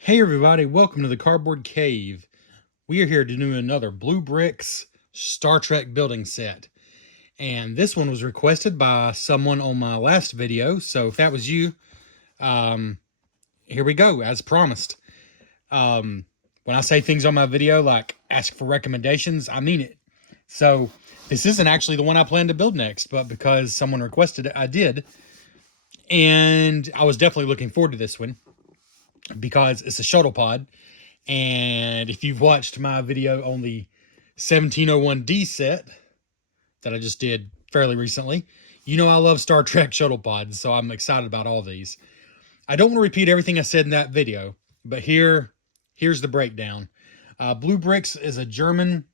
Hey everybody, welcome to the Cardboard Cave. We are here to do another Blue Brixx Star Trek building set. And this one was requested by someone on my last video, so if that was you, here we go, as promised. When I say things on my video, like ask for recommendations, I mean it. So this isn't actually the one I planned to build next, but because someone requested it, I did. And I was definitely looking forward to this one because it's a Shuttlepod. And if you've watched my video on the 1701D set that I just did fairly recently, you know I love Star Trek Shuttlepods, so I'm excited about all these. I don't want to repeat everything I said in that video, but here's the breakdown. Blue Brixx is a German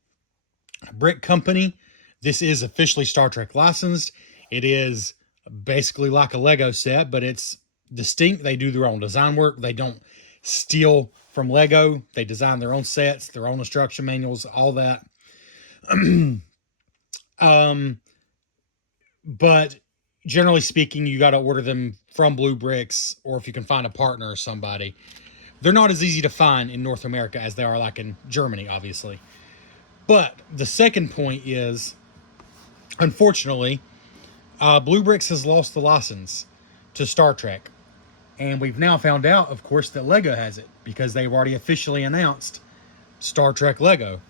brick company. This is officially Star Trek licensed. It is basically like a Lego set, but it's distinct. They do their own design work. They don't steal from Lego. They design their own sets, their own instruction manuals, all that. But generally speaking, you got to order them from Blue Brixx, or if you can find a partner or somebody. They're not as easy to find in North America as they are like in Germany, obviously. But the second point is, unfortunately, Blue Brixx has lost the license to Star Trek. And we've now found out, of course, that Lego has it because they've already officially announced Star Trek Lego.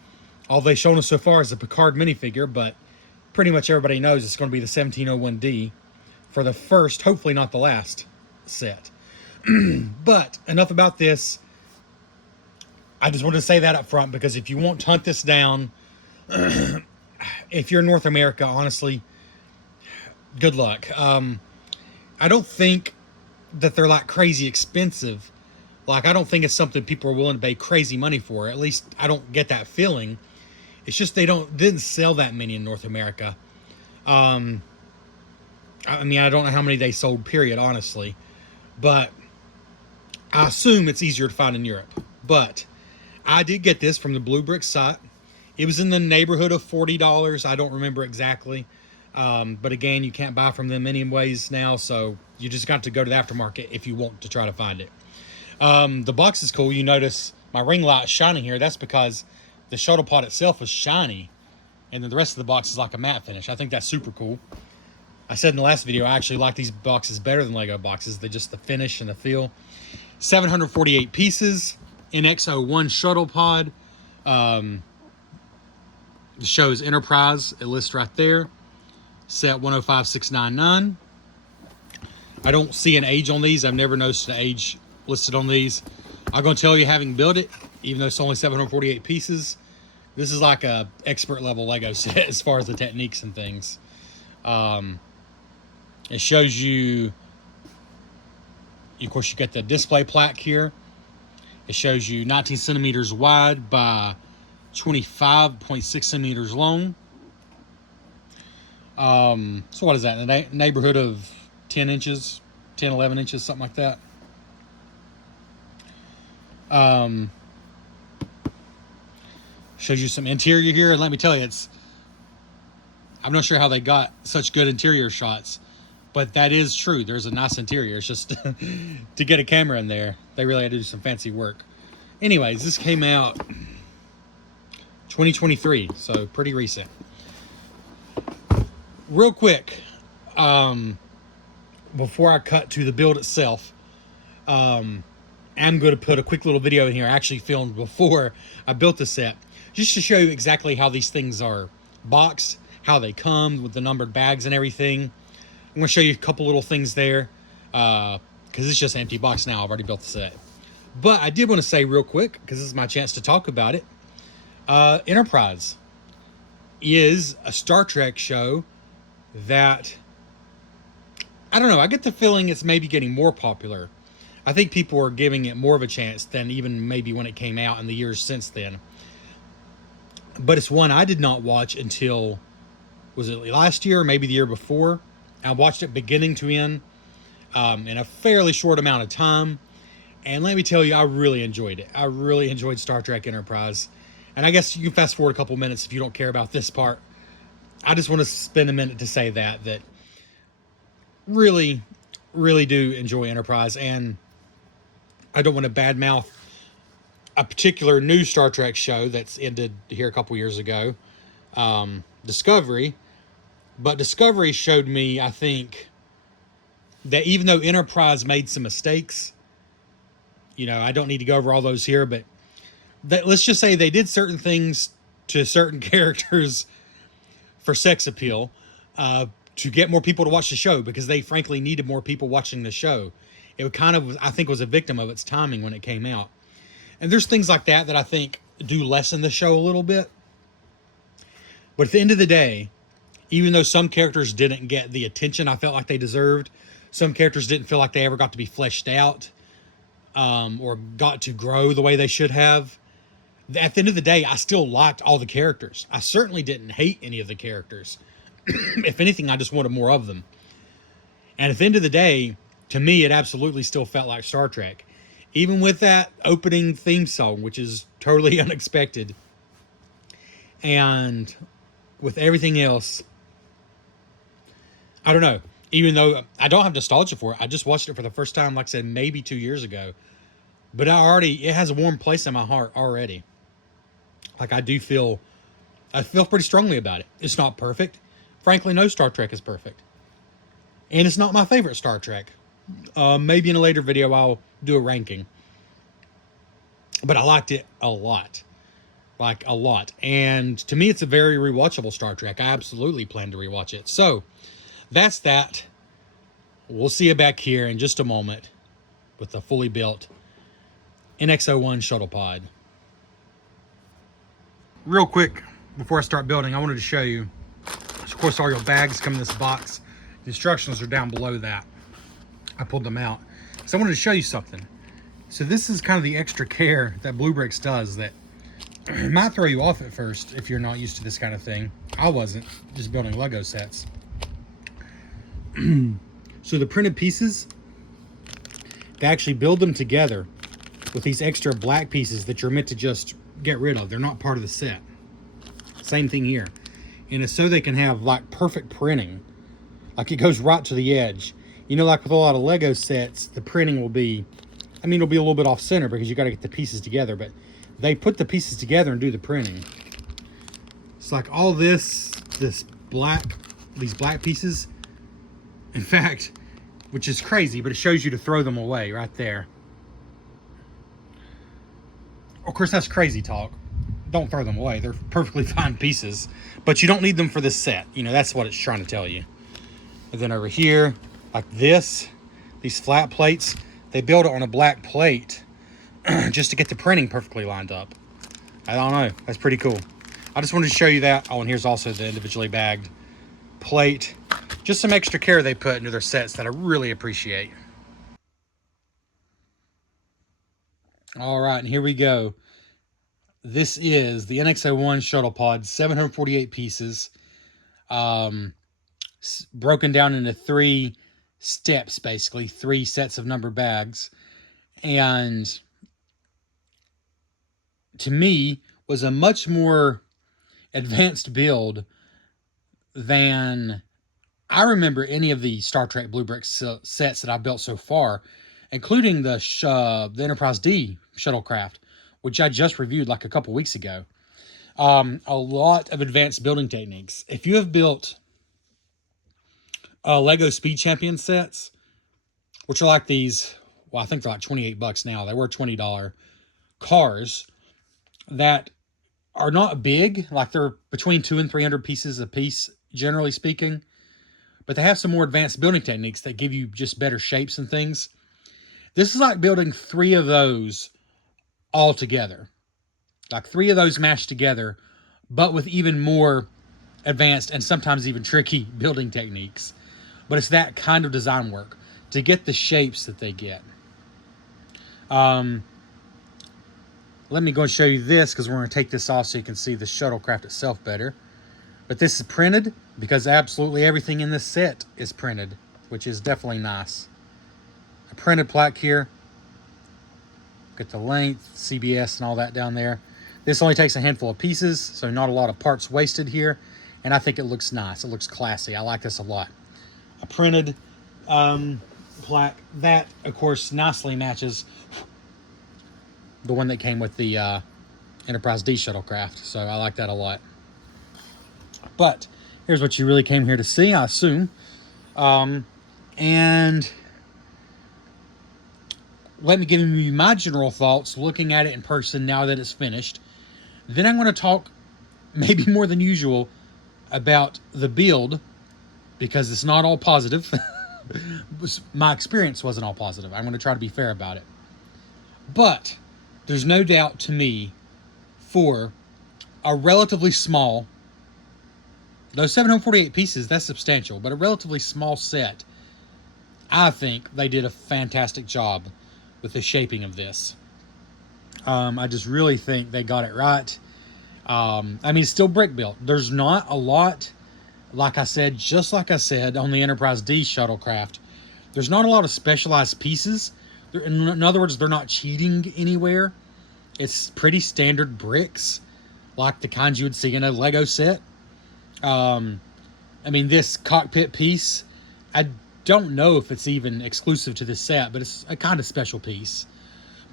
All they've shown us so far is a Picard minifigure, but pretty much everybody knows it's going to be the 1701D for the first, hopefully not the last, set. But enough about this. I just wanted to say that up front because if you want to hunt this down, if you're in North America, honestly, good luck. I don't think that they're like crazy expensive. Like, I don't think it's something people are willing to pay crazy money for. At least I don't get that feeling. It's just they didn't sell that many in North America. I mean, I don't know how many they sold, period, honestly. But I assume it's easier to find in Europe. But I did get this from the Blue Brixx site. It was in the neighborhood of $40. I don't remember exactly. But again, you can't buy from them anyways now, so you just got to go to the aftermarket if you want to try to find it. The box is cool. You notice my ring light shining here. That's because the Shuttlepod itself is shiny, and then the rest of the box is like a matte finish. I think that's super cool. I said in the last video, I actually like these boxes better than Lego boxes. They're just the finish and the feel. 748 pieces, NX-01 Shuttlepod. The show's Enterprise. It lists right there. Set 105699. I don't see an age on these. I've never noticed an age listed on these. I'm going to tell you, having built it, even though it's only 748 pieces, this is like a expert level Lego set as far as the techniques and things. It shows you, of course, you get the display plaque here. It shows you 19 centimeters wide by 25.6 centimeters long. So what is that? In the neighborhood of 10 inches, 10, 11 inches, something like that. Shows you some interior here, and let me tell you, I'm not sure how they got such good interior shots, but that is true. There's a nice interior. It's just to get a camera in there, they really had to do some fancy work. Anyways, this came out 2023, so pretty recent. Real quick, before I cut to the build itself, I'm going to put a quick little video in here I actually filmed before I built the set, just to show you exactly how these things are boxed, how they come with the numbered bags and everything. I'm going to show you a couple little things there, because it's just an empty box now. I've already built the set. But I did want to say real quick, because this is my chance to talk about it, Enterprise is a Star Trek show that, I don't know, I get the feeling it's maybe getting more popular. I think people are giving it more of a chance than even maybe when it came out in the years since then. But it's one I did not watch until, was it last year or maybe the year before? I watched it beginning to end in a fairly short amount of time. And let me tell you, I really enjoyed it. I really enjoyed Star Trek Enterprise. And I guess you can fast forward a couple minutes if you don't care about this part. I just want to spend a minute to say that really, really do enjoy Enterprise. And I don't want to badmouth a particular new Star Trek show that's ended here a couple years ago, Discovery. But Discovery showed me, I think, that even though Enterprise made some mistakes, I don't need to go over all those here, but let's just say they did certain things to certain characters for sex appeal, to get more people to watch the show, because they frankly needed more people watching the show. It kind of, I think, was a victim of its timing when it came out. And there's things like that I think do lessen the show a little bit. But at the end of the day, even though some characters didn't get the attention I felt like they deserved, some characters didn't feel like they ever got to be fleshed out, or got to grow the way they should have. At the end of the day, I still liked all the characters. I certainly didn't hate any of the characters. If anything, I just wanted more of them. And at the end of the day, to me, it absolutely still felt like Star Trek. Even with that opening theme song, which is totally unexpected. And with everything else, I don't know. Even though I don't have nostalgia for it, I just watched it for the first time, like I said, maybe 2 years ago. But it has a warm place in my heart already. Like, I feel pretty strongly about it. It's not perfect. Frankly, no Star Trek is perfect. And it's not my favorite Star Trek. Maybe in a later video I'll do a ranking. But I liked it a lot. Like, a lot. And to me, it's a very rewatchable Star Trek. I absolutely plan to rewatch it. So, that's that. We'll see you back here in just a moment with the fully built NX-01 Shuttlepod. Real quick, before I start building, I wanted to show you, of course, all your bags come in this box. The instructions are down below that. I pulled them out. So I wanted to show you something. So this is kind of the extra care that Blue Brixx does that might throw you off at first if you're not used to this kind of thing. I wasn't, just building Lego sets. So the printed pieces, they actually build them together with these extra black pieces that you're meant to just get rid of. They're not part of the set. Same thing here. And it's so they can have like perfect printing. Like, it goes right to the edge. Like with a lot of Lego sets, the printing will be, it'll be a little bit off center because you got to get the pieces together, but they put the pieces together and do the printing. It's like all these black pieces. In fact, which is crazy, but it shows you to throw them away right there. Of course, that's crazy talk. Don't throw them away. They're perfectly fine pieces, but you don't need them for this set. That's what it's trying to tell you. And then over here, like these flat plates, they build it on a black plate just to get the printing perfectly lined up. I don't know. That's pretty cool. I just wanted to show you that. Oh, and here's also the individually bagged plate. Just some extra care they put into their sets that I really appreciate. All right, and here we go. This is the NX-01 Shuttlepod, 748 pieces, broken down into 3 steps, basically 3 sets of number bags, and to me was a much more advanced build than I remember any of the Star Trek Blue Brixx sets that I've built so far, including the Enterprise D shuttlecraft, which I just reviewed like a couple weeks ago. A lot of advanced building techniques. If you have built Lego Speed Champion sets, which are like these, well, I think they're like $28 now. They were $20 cars that are not big, like they're between 200 and 300 pieces a piece, generally speaking, but they have some more advanced building techniques that give you just better shapes and things. This is like building 3 of those all together. Like 3 of those mashed together, but with even more advanced and sometimes even tricky building techniques. But it's that kind of design work to get the shapes that they get. Let me go and show you this, because we're going to take this off so you can see the shuttlecraft itself better. But this is printed because absolutely everything in this set is printed, which is definitely nice. A printed plaque here. Get the length, CBS, and all that down there. This only takes a handful of pieces, so not a lot of parts wasted here. And I think it looks nice. It looks classy. I like this a lot. A printed plaque. That, of course, nicely matches the one that came with the Enterprise D shuttlecraft. So I like that a lot. But here's what you really came here to see, I assume. And let me give you my general thoughts looking at it in person now that it's finished. Then I'm going to talk, maybe more than usual, about the build, because it's not all positive. My experience wasn't all positive. I'm going to try to be fair about it. But there's no doubt to me, for a relatively small, those 748 pieces, that's substantial, but a relatively small set, I think they did a fantastic job with the shaping of this. I just really think they got it right. I mean, it's still brick built. There's not a lot, like I said, just like I said on the Enterprise D shuttlecraft, there's not a lot of specialized pieces. In other words, they're not cheating anywhere. It's pretty standard bricks, like the kinds you would see in a Lego set. I mean, this cockpit piece, I don't know if it's even exclusive to this set, but it's a kind of special piece.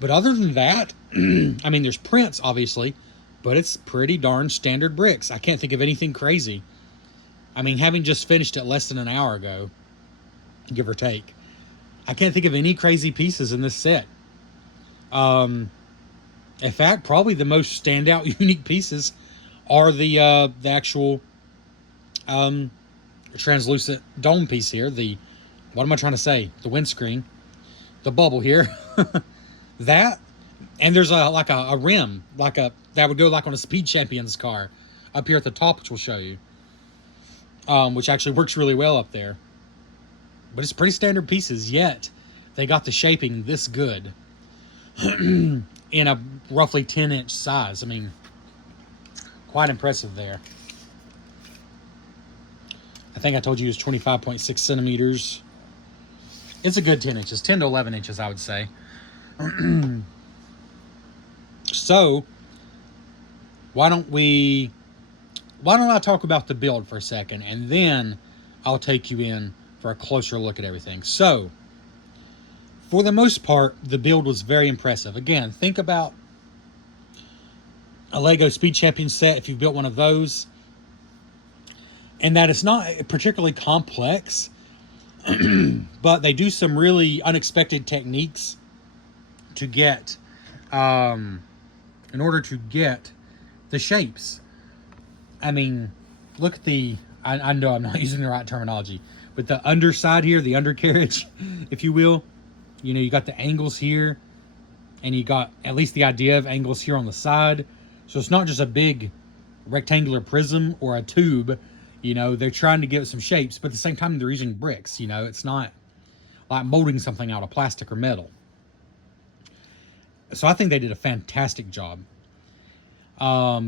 But other than that, I mean, there's prints, obviously, but it's pretty darn standard bricks. I can't think of anything crazy. I mean, having just finished it less than an hour ago, give or take, I can't think of any crazy pieces in this set. In fact, probably the most standout, unique pieces are the actual translucent dome piece here. What am I trying to say? The windscreen, the bubble here, that, and there's like a rim, that would go like on a Speed Champions car up here at the top, which we'll show you, which actually works really well up there. But it's pretty standard pieces, yet they got the shaping this good in a roughly 10-inch size. I mean, quite impressive there. I think I told you it was 25.6 centimeters. It's a good 10 inches, 10 to 11 inches, I would say. So, why don't I talk about the build for a second, and then I'll take you in for a closer look at everything. So, for the most part, the build was very impressive. Again, think about a Lego Speed Champion set, if you've built one of those, and that it's not particularly complex, but they do some really unexpected techniques to get, in order to get the shapes. I mean, look at I know I'm not using the right terminology, but the underside here, the undercarriage, if you will, you know, you got the angles here, and you got at least the idea of angles here on the side. So it's not just a big rectangular prism or a tube. You know, they're trying to give it some shapes, but at the same time, they're using bricks. You know, it's not like molding something out of plastic or metal. So I think they did a fantastic job.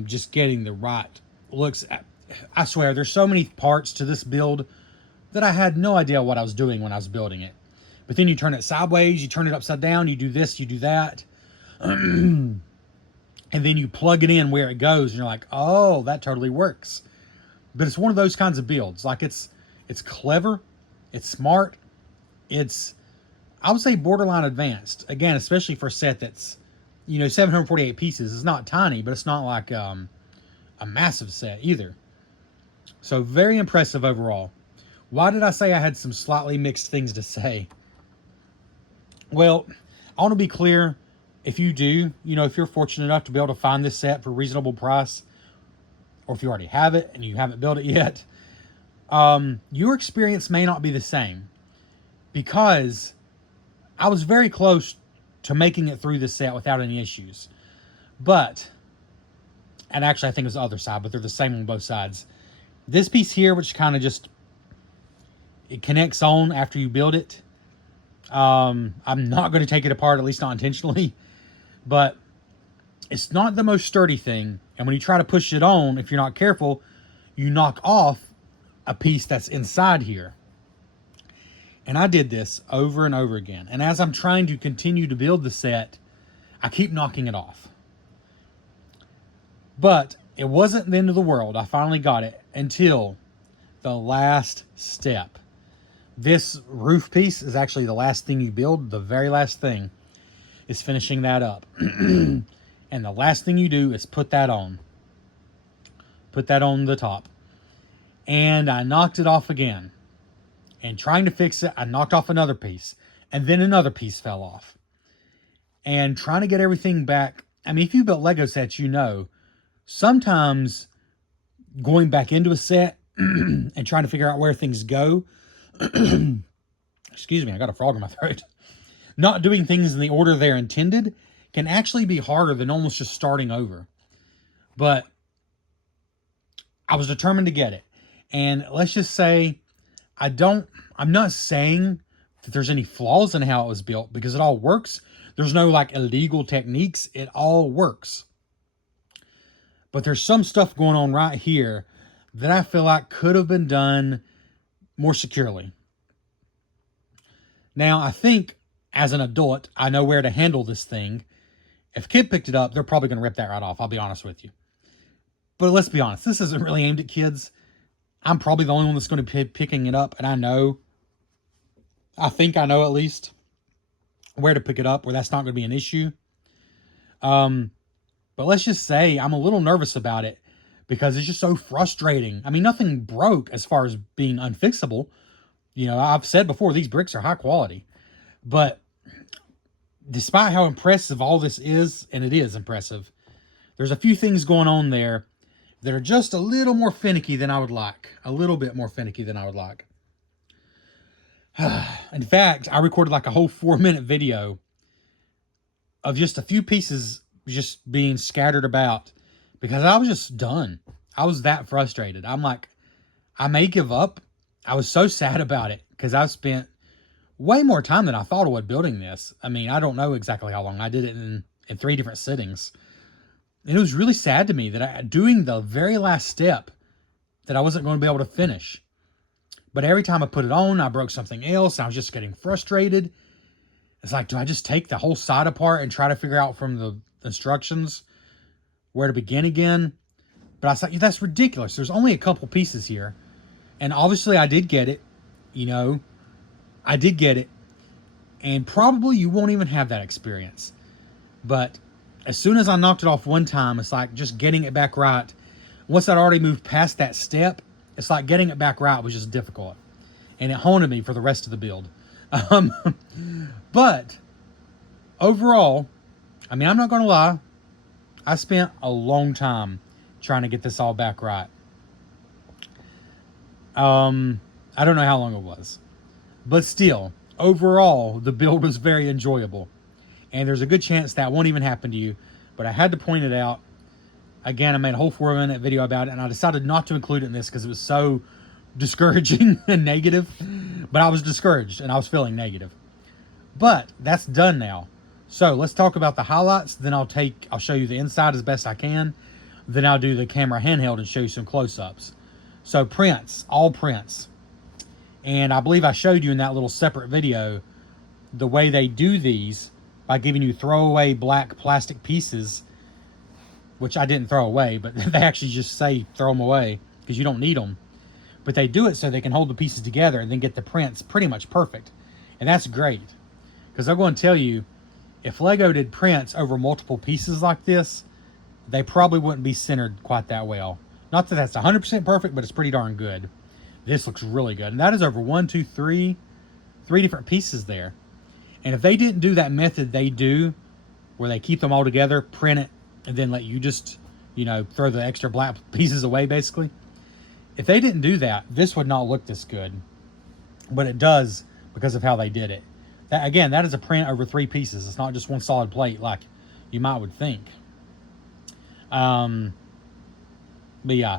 Just getting the right looks. I swear, there's so many parts to this build that I had no idea what I was doing when I was building it. But then you turn it sideways, you turn it upside down, you do this, you do that. And then you plug it in where it goes, and you're like, oh, that totally works. But it's one of those kinds of builds. Like, it's clever, it's smart, it's, I would say, borderline advanced. Again, especially for a set that's, you know, 748 pieces. It's not tiny, but it's not like a massive set either. So very impressive overall. Why did I say I had some slightly mixed things to say? Well, I want to be clear. If you do, you know, if you're fortunate enough to be able to find this set for a reasonable price, or if you already have it and you haven't built it yet, your experience may not be the same, because I was very close to making it through this set without any issues. But, and actually I think it was the other side, but they're the same on both sides. This piece here, which kind of just, it connects on after you build it. I'm not going to take it apart, at least not intentionally, but it's not the most sturdy thing. And when you try to push it on, if you're not careful, you knock off a piece that's inside here. And I did this over and over again. And as I'm trying to continue to build the set, I keep knocking it off. But it wasn't the end of the world. I finally got it until the last step. This roof piece is actually the last thing you build, the very last thing. is finishing that up. And the last thing you do is put that on. Put that on the top. And I knocked it off again. And trying to fix it, I knocked off another piece. And then another piece fell off. And trying to get everything back. I mean, if you built Lego sets, you know, sometimes going back into a set and trying to figure out where things go. Excuse me, I got a frog in my throat. Not doing things in the order they're intended can actually be harder than almost just starting over. But I was determined to get it. And let's just say, I'm not saying that there's any flaws in how it was built, because it all works. There's no like illegal techniques. It all works. But there's some stuff going on right here that I feel like could have been done more securely. Now, I think as an adult, I know where to handle this thing. If a kid picked it up, they're probably going to rip that right off. I'll be honest with you. But let's be honest, this isn't really aimed at kids. I'm probably the only one that's going to be picking it up. And I think I know at least where to pick it up, where that's not going to be an issue. But let's just say I'm a little nervous about it because it's just so frustrating. I mean, nothing broke as far as being unfixable. You know, I've said before, these bricks are high quality. But despite how impressive all this is, and it is impressive, there's a few things going on there that are just a little more finicky than I would like. A little bit more finicky than I would like. In fact, I recorded like a whole 4-minute video of just a few pieces just being scattered about because I was just done. I was that frustrated. I'm like, I may give up. I was so sad about it because I've spent way more time than I thought I would building this. I mean, I don't know exactly how long. I did it in 3 different sittings. And it was really sad to me that doing the very last step that I wasn't going to be able to finish. But every time I put it on, I broke something else. I was just getting frustrated. It's like, do I just take the whole side apart and try to figure out from the instructions where to begin again? But I was like, that's ridiculous. There's only a couple pieces here. And obviously I did get it. You know, I did get it. And probably you won't even have that experience. But as soon as I knocked it off one time, it's like just getting it back right. Once I'd already moved past that step, it's like getting it back right was just difficult. And it haunted me for the rest of the build. But overall, I mean, I'm not going to lie. I spent a long time trying to get this all back right. I don't know how long it was. But still, overall, the build was very enjoyable. And there's a good chance that won't even happen to you. But I had to point it out. Again, I made a whole 4-minute video about it. And I decided not to include it in this because it was so discouraging and negative. But I was discouraged and I was feeling negative. But that's done now. So let's talk about the highlights. Then I'll show you the inside as best I can. Then I'll do the camera handheld and show you some close-ups. So prints, all prints. And I believe I showed you in that little separate video the way they do these by giving you throwaway black plastic pieces, which I didn't throw away, but they actually just say throw them away because you don't need them. But they do it so they can hold the pieces together and then get the prints pretty much perfect. And that's great. Because I'm going to tell you, if Lego did prints over multiple pieces like this, they probably wouldn't be centered quite that well. Not that that's 100% perfect, but it's pretty darn good. This looks really good. And that is over 3 different pieces there. And if they didn't do that method they do, where they keep them all together, print it, and then let you just, you know, throw the extra black pieces away, basically. If they didn't do that, this would not look this good. But it does because of how they did it. That, again, that is a print over 3 pieces. It's not just one solid plate like you might would think. But yeah.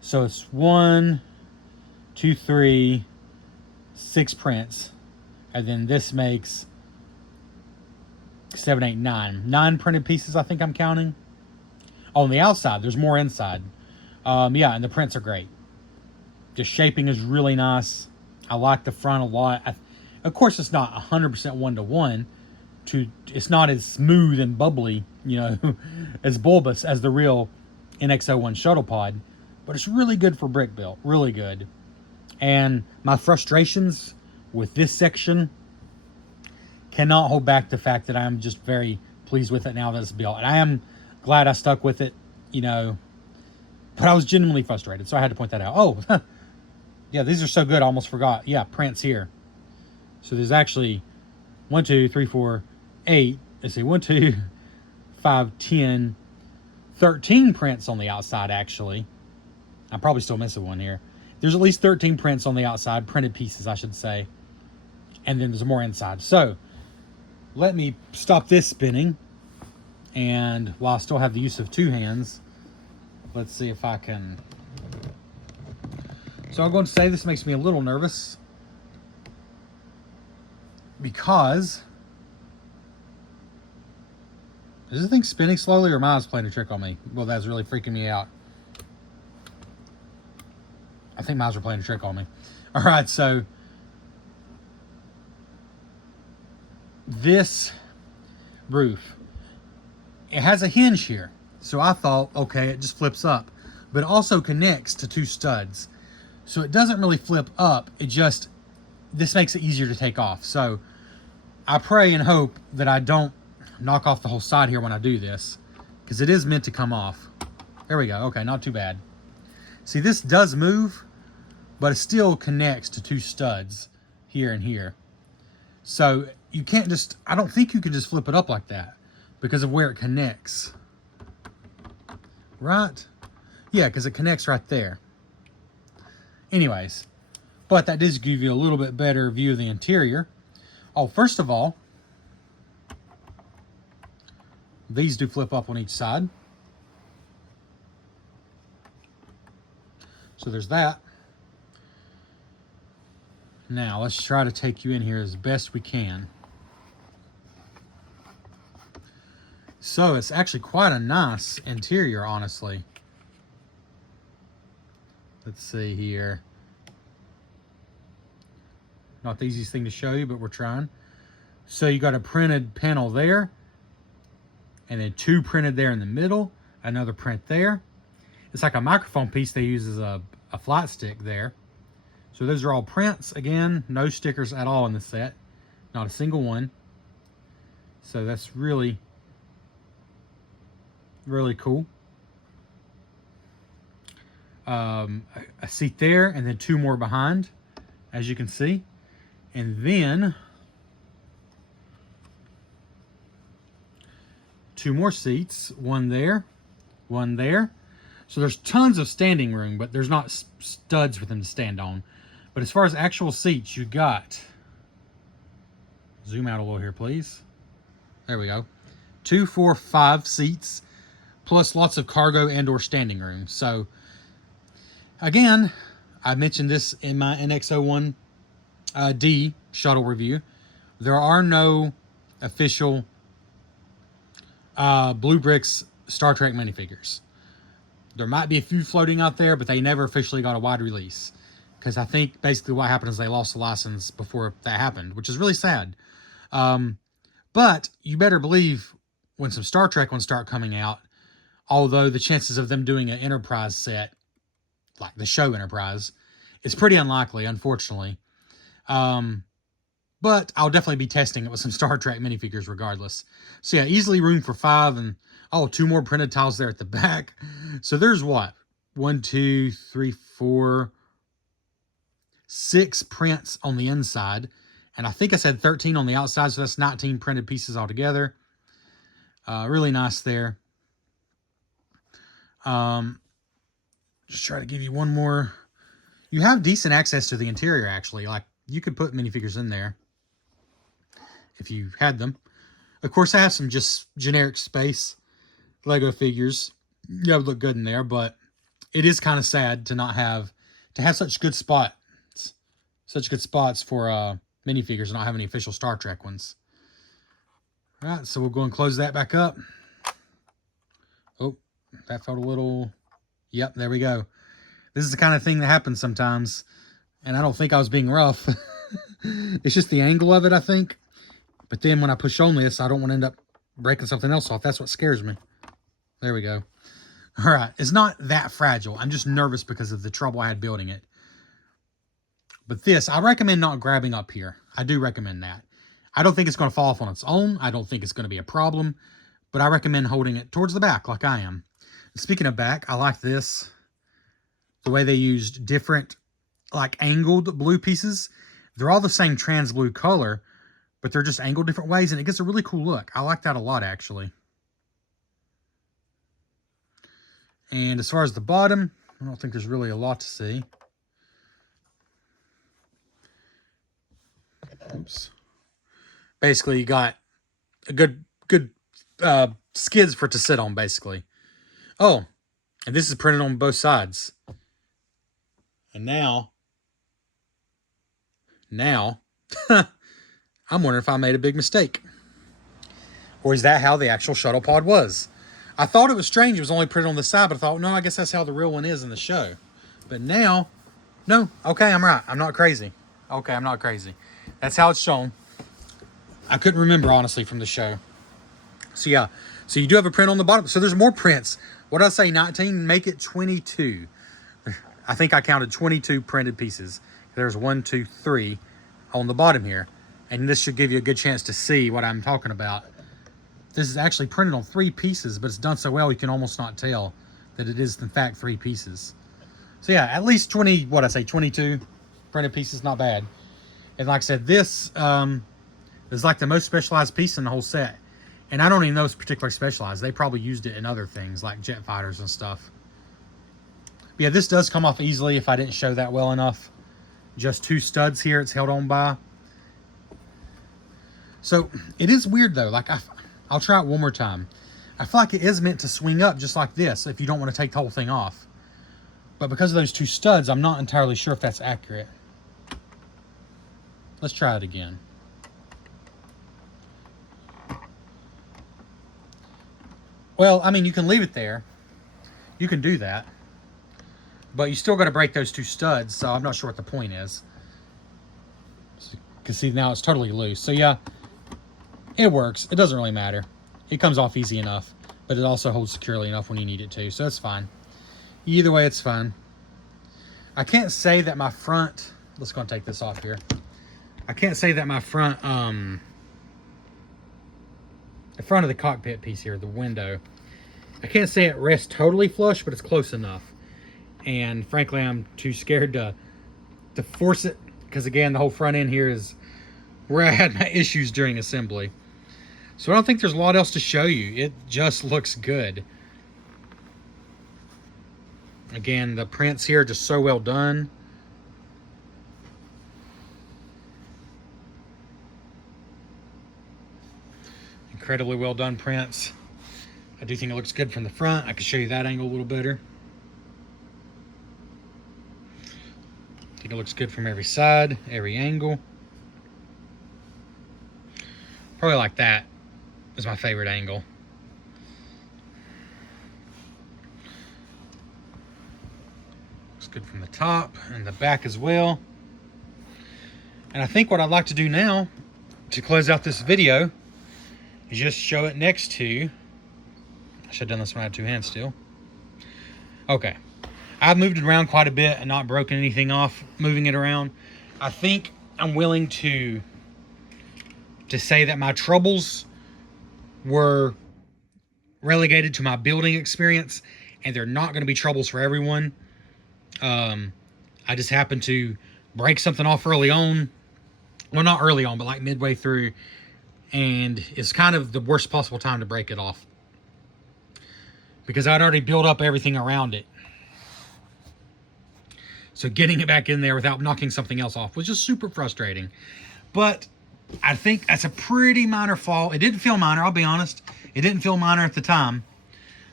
So it's 1, 2, 3, 6 prints. And then this makes 7, 8, 9. 9 printed pieces, I think I'm counting. On the outside, there's more inside. Yeah, and the prints are great. The shaping is really nice. I like the front a lot. Of course, it's not 100% one-to-one. It's not as smooth and bubbly, you know, as bulbous as the real NX-01 Shuttlepod. But it's really good for brick build. Really good. And my frustrations with this section cannot hold back the fact that I'm just very pleased with it now that it's built. And I am glad I stuck with it, you know, but I was genuinely frustrated, so I had to point that out. Oh, yeah, these are so good, I almost forgot. Yeah, prints here. So there's actually 1, 2, 3, 4, 8. Let's see, 1, 2, 5, 10, 13 prints on the outside, actually. I'm probably still missing one here. There's at least 13 prints on the outside, printed pieces, I should say. And then there's more inside. So, let me stop this spinning. And while I still have the use of 2 hands, let's see if I can. So I'm going to say this makes me a little nervous. Because, is this thing spinning slowly or am I just playing a trick on me? Well, that's really freaking me out. I think mine's are playing a trick on me. All right, so this roof, it has a hinge here. So I thought, okay, it just flips up, but it also connects to 2 studs. So it doesn't really flip up. It just, this makes it easier to take off. So I pray and hope that I don't knock off the whole side here when I do this, because it is meant to come off. There we go. Okay, not too bad. See, this does move, but it still connects to 2 studs here and here. So you can't just, I don't think you can just flip it up like that because of where it connects. Right? Yeah, because it connects right there. Anyways, but that does give you a little bit better view of the interior. Oh, first of all, these do flip up on each side. So there's that. Now, let's try to take you in here as best we can. So, it's actually quite a nice interior, honestly. Let's see here. Not the easiest thing to show you, but we're trying. So, you got a printed panel there. And then 2 printed there in the middle. Another print there. It's like a microphone piece they use as a flight stick there. So those are all prints. Again, no stickers at all in the set. Not a single one. So that's really, really cool. A seat there and then 2 more behind, as you can see. And then 2 more seats. 1 there, 1 there. So there's tons of standing room, but there's not studs for them to stand on. But as far as actual seats, you got, zoom out a little here, please. There we go. 2, 4, 5 seats, plus lots of cargo and or standing room. So again, I mentioned this in my NX-01 D shuttle review. There are no official Blue Brixx Star Trek minifigures. There might be a few floating out there, but they never officially got a wide release. Because I think basically what happened is they lost the license before that happened, which is really sad. But you better believe when some Star Trek ones start coming out, although the chances of them doing an Enterprise set, like the show Enterprise, is pretty unlikely, unfortunately. But I'll definitely be testing it with some Star Trek minifigures regardless. So yeah, easily room for 5, and oh, 2 more printed tiles there at the back. So there's what? 1, 2, 3, 4, 6 prints on the inside. And I think I said 13 on the outside, so that's 19 printed pieces altogether. Really nice there. Just try to give you one more. You have decent access to the interior, actually. Like, you could put minifigures in there if you had them. Of course, I have some just generic space Lego figures. Yeah, would look good in there, but it is kind of sad to not have, to have such good spots for minifigures and not have any official Star Trek ones. All right, so we'll go and close that back up. Oh, that felt a little, yep, there we go. This is the kind of thing that happens sometimes, and I don't think I was being rough. It's just the angle of it, I think. But then when I push on this, I don't want to end up breaking something else off. That's what scares me. There we go. All right, it's not that fragile. I'm just nervous because of the trouble I had building it. But this, I recommend not grabbing up here. I do recommend that. I don't think it's going to fall off on its own. I don't think it's going to be a problem, but I recommend holding it towards the back like I am. Speaking of back, I like this. The way they used different, like, angled blue pieces. They're all the same trans blue color, but they're just angled different ways, and it gets a really cool look. I like that a lot, actually. And as far as the bottom, I don't think there's really a lot to see. Oops. Basically, you got a good skids for it to sit on, basically. Oh, and this is printed on both sides. And now, I'm wondering if I made a big mistake. Or is that how the actual Shuttlepod was? I thought it was strange it was only printed on the side, but I thought, no, I guess that's how the real one is in the show. But now, no, okay, I'm right. I'm not crazy. Okay, I'm not crazy. That's how it's shown. I couldn't remember, honestly, from the show. So, yeah. So, you do have a print on the bottom. So, there's more prints. What did I say, 19? Make it 22. I think I counted 22 printed pieces. There's 1, 2, 3 on the bottom here. And this should give you a good chance to see what I'm talking about. This is actually printed on 3 pieces, but it's done so well you can almost not tell that it is, in fact, 3 pieces. So, yeah, at least 22 printed pieces. Not bad. And like I said, this is like the most specialized piece in the whole set. And I don't even know it's particularly specialized. They probably used it in other things like jet fighters and stuff. But yeah, this does come off easily if I didn't show that well enough. Just 2 studs here it's held on by. So it is weird though. Like I'll try it one more time. I feel like it is meant to swing up just like this if you don't want to take the whole thing off. But because of those 2 studs, I'm not entirely sure if that's accurate. Let's try it again. Well, I mean, you can leave it there. You can do that. But you still got to break those 2 studs, so I'm not sure what the point is. So you can see now it's totally loose. So yeah, it works. It doesn't really matter. It comes off easy enough, but it also holds securely enough when you need it to, so it's fine. Either way, it's fine. I can't say that my front... Let's go and take this off here. I can't say that my front... the front of the cockpit piece here, the window, I can't say it rests totally flush, but it's close enough. And frankly, I'm too scared to force it, because again, the whole front end here is where I had my issues during assembly. So I don't think there's a lot else to show you. It just looks good. Again, the prints here are just so well done. Incredibly well done prints. I do think it looks good from the front. I can show you that angle a little better. I think it looks good from every side, every angle. Probably like that is my favorite angle. Looks good from the top and the back as well. And I think what I'd like to do now to close out this video is just show it next to... I should have done this when I had 2 hands still. Okay. I've moved it around quite a bit and not broken anything off moving it around. I think I'm willing to say that my troubles were relegated to my building experience, and they're not going to be troubles for everyone. I just happened to break something off early on. Well, not early on, but like midway through. And it's kind of the worst possible time to break it off, because I'd already built up everything around it. So getting it back in there without knocking something else off was just super frustrating. But I think that's a pretty minor flaw. It didn't feel minor, I'll be honest. It didn't feel minor at the time.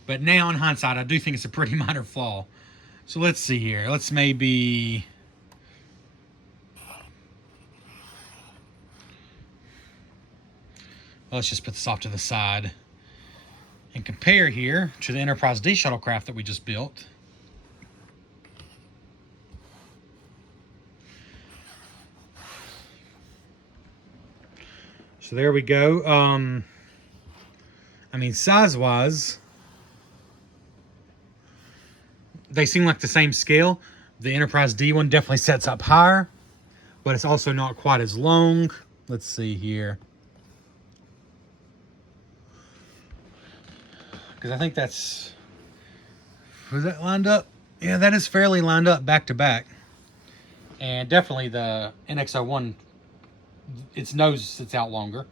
But now in hindsight, I do think it's a pretty minor flaw. So let's see here. Let's maybe... let's just put this off to the side and compare here to the Enterprise D shuttlecraft that we just built. So there we go. I mean, size-wise, they seem like the same scale. The Enterprise D one definitely sets up higher, but it's also not quite as long. Let's see here. because I think that's... Was that lined up? Yeah, that is fairly lined up back to back. And definitely the NX-01, its nose sits out longer.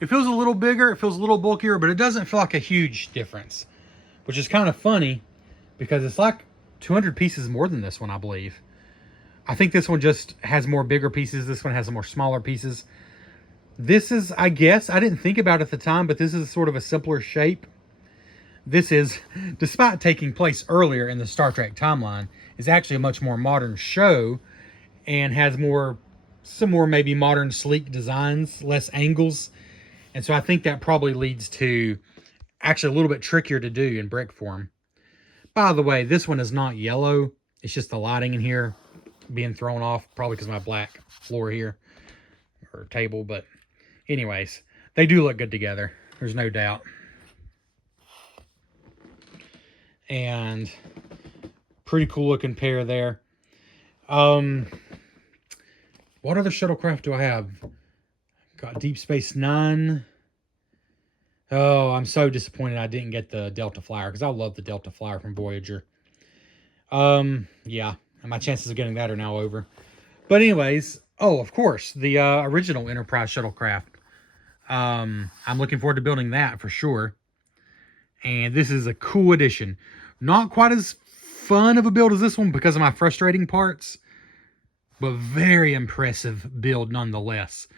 It feels a little bigger, it feels a little bulkier, but it doesn't feel like a huge difference. Which is kind of funny, because it's like 200 pieces more than this one, I believe. I think this one just has more bigger pieces. This one has more smaller pieces. This is, I guess, I didn't think about it at the time, but this is sort of a simpler shape. This is, despite taking place earlier in the Star Trek timeline, is actually a much more modern show and has more, some more maybe modern sleek designs, less angles. And so I think that probably leads to actually a little bit trickier to do in brick form. By the way, this one is not yellow. It's just the lighting in here being thrown off, probably because of my black floor here, or table. But anyways, they do look good together. There's no doubt. And pretty cool looking pair there. What other shuttlecraft do I have? Got Deep Space Nine. Oh, I'm so disappointed I didn't get the Delta Flyer, because I love the Delta Flyer from Voyager. Yeah, my chances of getting that are now over. But anyways, oh, of course, the original Enterprise shuttlecraft. I'm looking forward to building that for sure. And this is a cool addition. Not quite as fun of a build as this one because of my frustrating parts, but very impressive build nonetheless.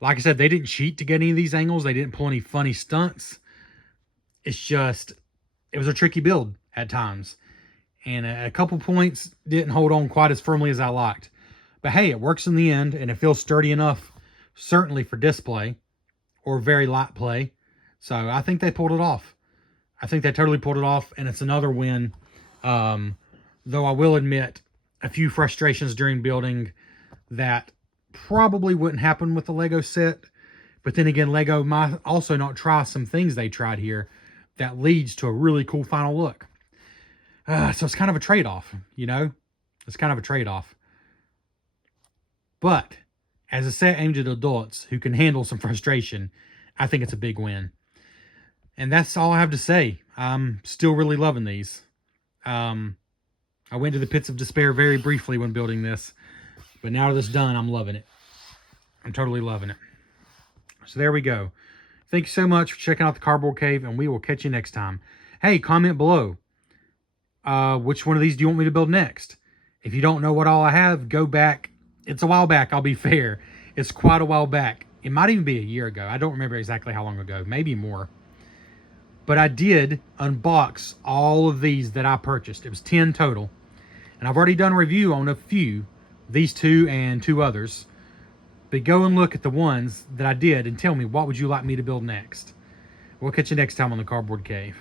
Like I said, they didn't cheat to get any of these angles. They didn't pull any funny stunts. It's just, it was a tricky build at times. And a couple points didn't hold on quite as firmly as I liked. But hey, it works in the end, and it feels sturdy enough, certainly for display or very light play. So I think they pulled it off. I think they totally pulled it off, and it's another win. Though I will admit, a few frustrations during building that probably wouldn't happen with the Lego set. But then again, Lego might also not try some things they tried here that leads to a really cool final look. So it's kind of a trade-off, you know? It's kind of a trade-off. But as a set aimed at adults who can handle some frustration, I think it's a big win. And that's all I have to say. I'm still really loving these. I went to the pits of despair very briefly when building this, but now that it's done, I'm loving it. I'm totally loving it. So there we go. Thank you so much for checking out the Cardboard Cave, and we will catch you next time. Hey, comment below. Which one of these do you want me to build next? If you don't know what all I have, go back. It's a while back, I'll be fair. It's quite a while back. It might even be a year ago. I don't remember exactly how long ago. Maybe more. But I did unbox all of these that I purchased. It was 10 total. And I've already done a review on a few. These two and two others. But go and look at the ones that I did and tell me what would you like me to build next. We'll catch you next time on the Cardboard Cave.